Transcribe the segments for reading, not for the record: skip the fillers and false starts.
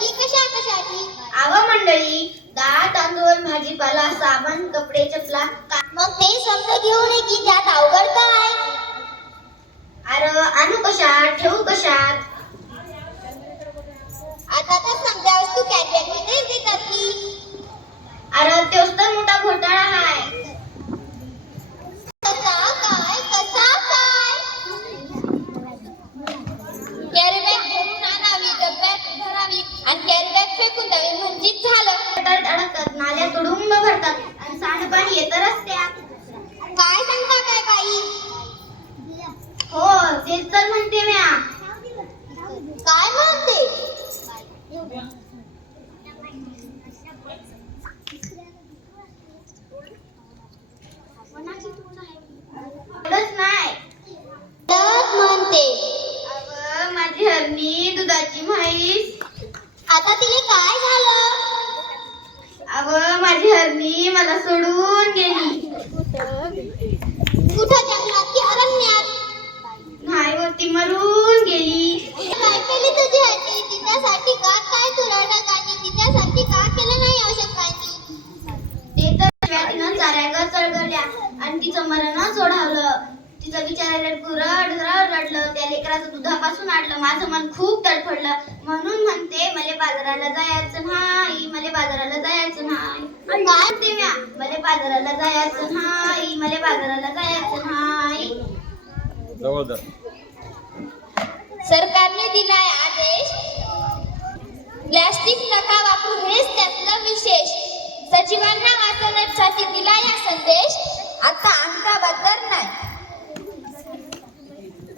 ती कशा कशाची? आव मंडळी, डाळ तांदूळ भाजीपाला साबण कपडे चपला मग ते समज घेऊन ये की त्यात अवघड काय? अरे आणू कशात ठेवू कशात? आता तर समजा वस्तू कॅन्टीन मध्येच देतात की. अरे तोच तर मोठा घोटाळा आहे. कसा काय? कॅरी बॅग भरून आणावी, डब्यात भरावी आणि कॅरी बॅग फेकून द्यावी म्हणजेच झालं. गटारात अडकतात, नाल्या तुडुंब भरतात आणि सांडपाणी येतं रस्त्यात. काय सांगता काय बाई? हो तेच तर म्हणते म्या. काय म्हणते? एवढंच नाही. म्हणते अगं माझी हरणी दुधाची म्हैस. आता तिला काय झालं? अगं माझी हरणी मला सोडून गेली. कुठं जंगलात की अरण्यात? नाही व ती मरून गेली. काय केली तुझी हरणी? तिच्यासाठी काय तुरळक आणि तिच्यासाठी का केलं नाही आवश्यकांनी? ते तर तिनं चाऱ्या चळगळल्या आणि तिचं मरणच ओढावलं. तिचं बिचाऱ्याला रड रडलं. त्या लेकराचं दुधापासून आडलं. माझं मन खूप तडफडलं. म्हणून म्हणते मले बाजाराला जायचं नाही, मले बाजाराला जायचं नाही. काय म्हणते म्या? मले बाजाराला जायचं नाही, मले बाजाराला जायचं नाही. सरकारने दिलाय आदेश, प्लास्टिक नका वापरू हेच त्यातलं विशेष. सचिवांना वाचवण्यासाठी दिला या संदेश. आता आमचा बदल नाही.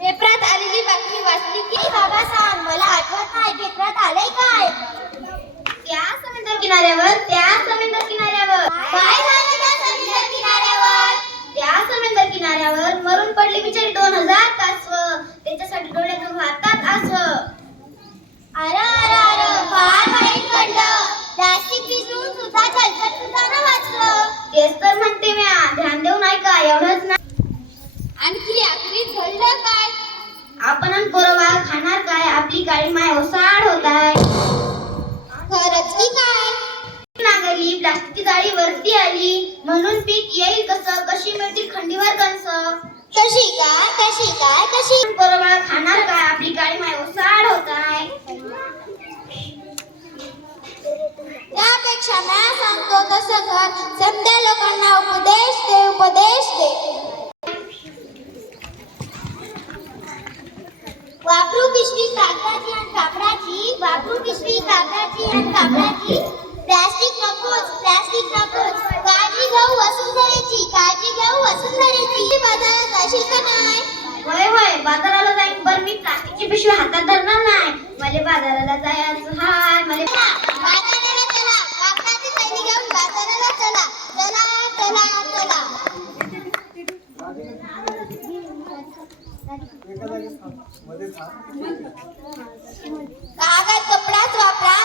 पेपरात आलेली बातमी वाचली की बाबा सांग, मला आठवत नाही पेपरात आलंय काय? त्या समुद्र किनाऱ्यावर काय झालं त्या समुद्र किनाऱ्यावर? त्या समुद्र किनाऱ्यावर मरून पडली बिचारी 2000 कासव. त्याच्यासाठी डोळ्यातून वाहतात आसव. अरे फार वाईट घडलं. प्लास्टिक विसरून सुद्धा जलचर सुद्धा वाचलं. तेच तर म्हणते म्या, ध्यान देऊ नाही का? एवढंच नाही. आणखी आखरीत घडलं काय? आपण पोरबाळ खाणार काय? आपली काळी माय ओसाड होत आहे. खरंच की काय? नांगरली प्लास्टिकची जाळी वरती आली. म्हणून पीक येईल कसं? कशी मिळतील खंडीवर कणस? कशी? पोरबाळ खाणार काय? आपली काळी माय ओसाड होत आहे. त्यापेक्षा मी सांगतो तसं कर. समध्या लोकांना उपदेश दे. वापरू पिशवी कागदाची आणि कापडाची. प्लास्टिक नकोच. काळजी घेऊ वसुंधरेची. बाजारात जाशील का नाही? होय बाजाराला जाईन. बरं मी प्लास्टिकची पिशवी हातात धरणार नाही. मला बाजाराला जायचं हाय. बाजाराला चला. कापडाची थैली घेऊन बाजाराला चला. कागद कपडाच वापरा.